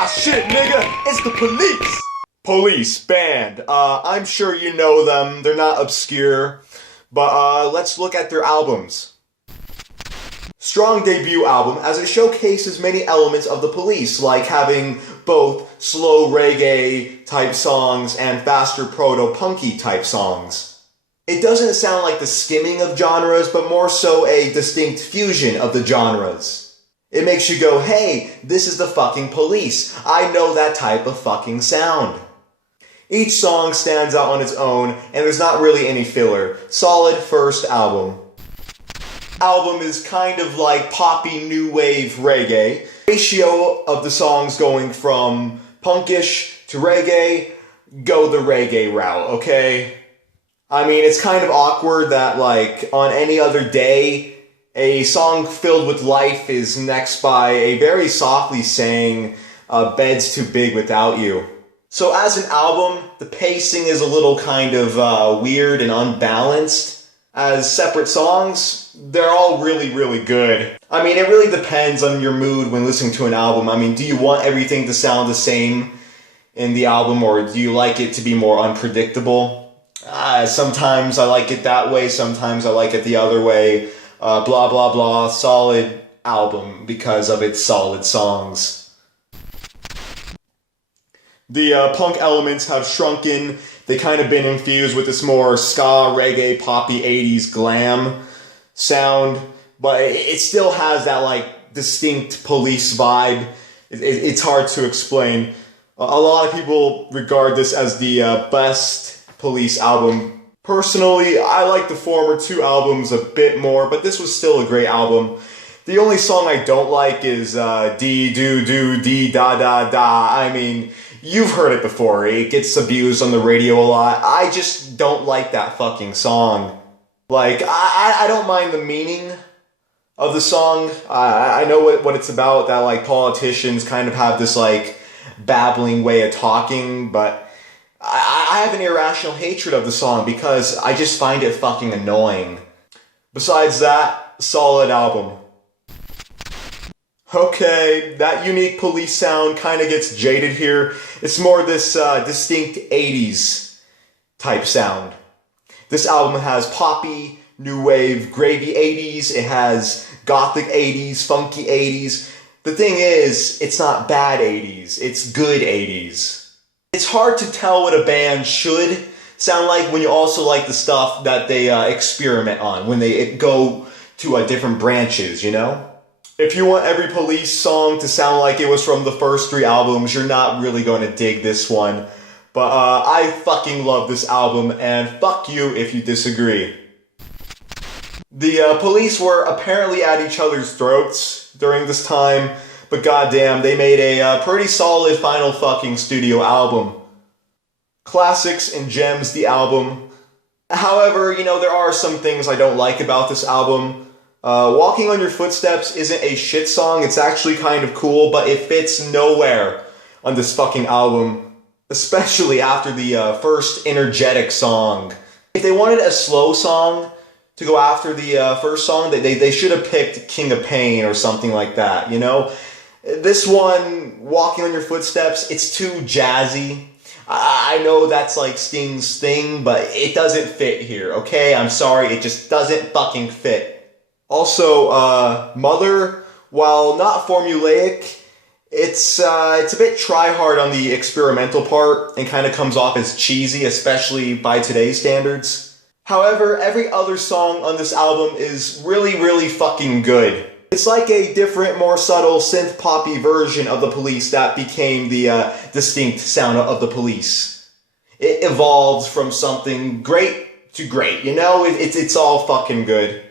Ah, shit, nigga, it's the police! Police, band. I'm sure you know them. They're not obscure. But, let's look at their albums. Strong debut album, as it showcases many elements of the Police, like having both slow reggae type songs and faster proto-punky type songs. It doesn't sound like the skimming of genres, but more so a distinct fusion of the genres. It makes you go, hey, this is the fucking Police. I know that type of fucking sound. Each song stands out on its own, and there's not really any filler. Solid first album. Album is kind of like poppy new wave reggae. Ratio of the songs going from punkish to reggae, go the reggae route, okay? I mean, it's kind of awkward that, like, on any other day, a song filled with life is next by a very softly sang, Bed's Too Big Without You. So as an album, the pacing is a little kind of weird and unbalanced. As separate songs, they're all really, really good. I mean, it really depends on your mood when listening to an album. I mean, do you want everything to sound the same in the album, or do you like it to be more unpredictable? Sometimes I like it that way, sometimes I like it the other way. Blah, blah, blah. Solid album because of its solid songs. The punk elements have shrunken. They kind of been infused with this more ska, reggae, poppy 80s glam sound, but it still has that like distinct Police vibe. It's hard to explain. A lot of people regard this as the best Police album. Personally, I like the former two albums a bit more, but this was still a great album. The only song I don't like is Dee Do Do Dee Da Da Da. I mean, you've heard it before. It gets abused on the radio a lot. I just don't like that fucking song. Like, I don't mind the meaning of the song. I know what it's about, that like politicians kind of have this like babbling way of talking, but I have an irrational hatred of the song because I just find it fucking annoying. Besides that, solid album. Okay, that unique Police sound kind of gets jaded here. It's more this distinct 80s type sound. This album has poppy, new wave, gravy 80s. It has gothic 80s, funky 80s. The thing is, it's not bad 80s. It's good 80s. It's hard to tell what a band should sound like when you also like the stuff that they experiment on, when they go to different branches, you know? If you want every Police song to sound like it was from the first three albums, you're not really going to dig this one. But I fucking love this album, and fuck you if you disagree. The Police were apparently at each other's throats during this time, but goddamn, they made a pretty solid final fucking studio album. Classics and gems, the album. However, you know, there are some things I don't like about this album. Walking on Your Footsteps isn't a shit song. It's actually kind of cool, but it fits nowhere on this fucking album, especially after the first energetic song. If they wanted a slow song to go after the first song, they should have picked King of Pain or something like that, you know? This one, Walking on Your Footsteps, it's too jazzy. I know that's like Sting's thing, but it doesn't fit here, okay? I'm sorry, it just doesn't fucking fit. Also, Mother, while not formulaic, it's a bit try-hard on the experimental part and kind of comes off as cheesy, especially by today's standards. However, every other song on this album is really, really fucking good. It's like a different, more subtle synth-poppy version of the Police that became the distinct sound of the Police. It evolved from something great to great, you know? It's all fucking good.